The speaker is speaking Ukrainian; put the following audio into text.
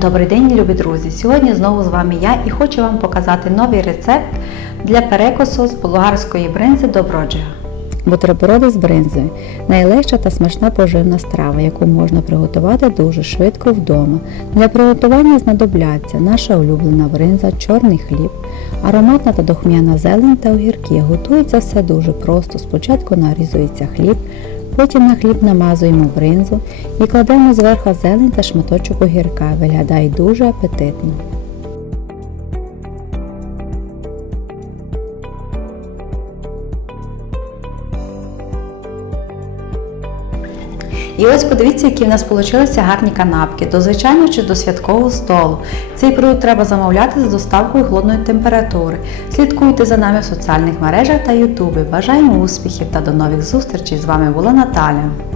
Добрий день, любі друзі! Сьогодні знову з вами я і хочу вам показати новий рецепт для перекосу з болгарської бринзи доброджія. Бутерброди з бринзою найлегша та смачна поживна страва, яку можна приготувати дуже швидко вдома. Для приготування знадобляться наша улюблена бринза, чорний хліб, ароматна та духмяна зелень та огірки. Готується все дуже просто. Спочатку нарізується хліб, потім на хліб намазуємо бринзу і кладемо зверху зелень та шматочок огірка. Виглядає дуже апетитно. І ось подивіться, які в нас вийшли гарні канапки, до звичайного чи до святкового столу. Цей продукт треба замовляти з доставкою холодної температури. Слідкуйте за нами в соціальних мережах та ютубі. Бажаємо успіхів та до нових зустрічей! З вами була Наталя.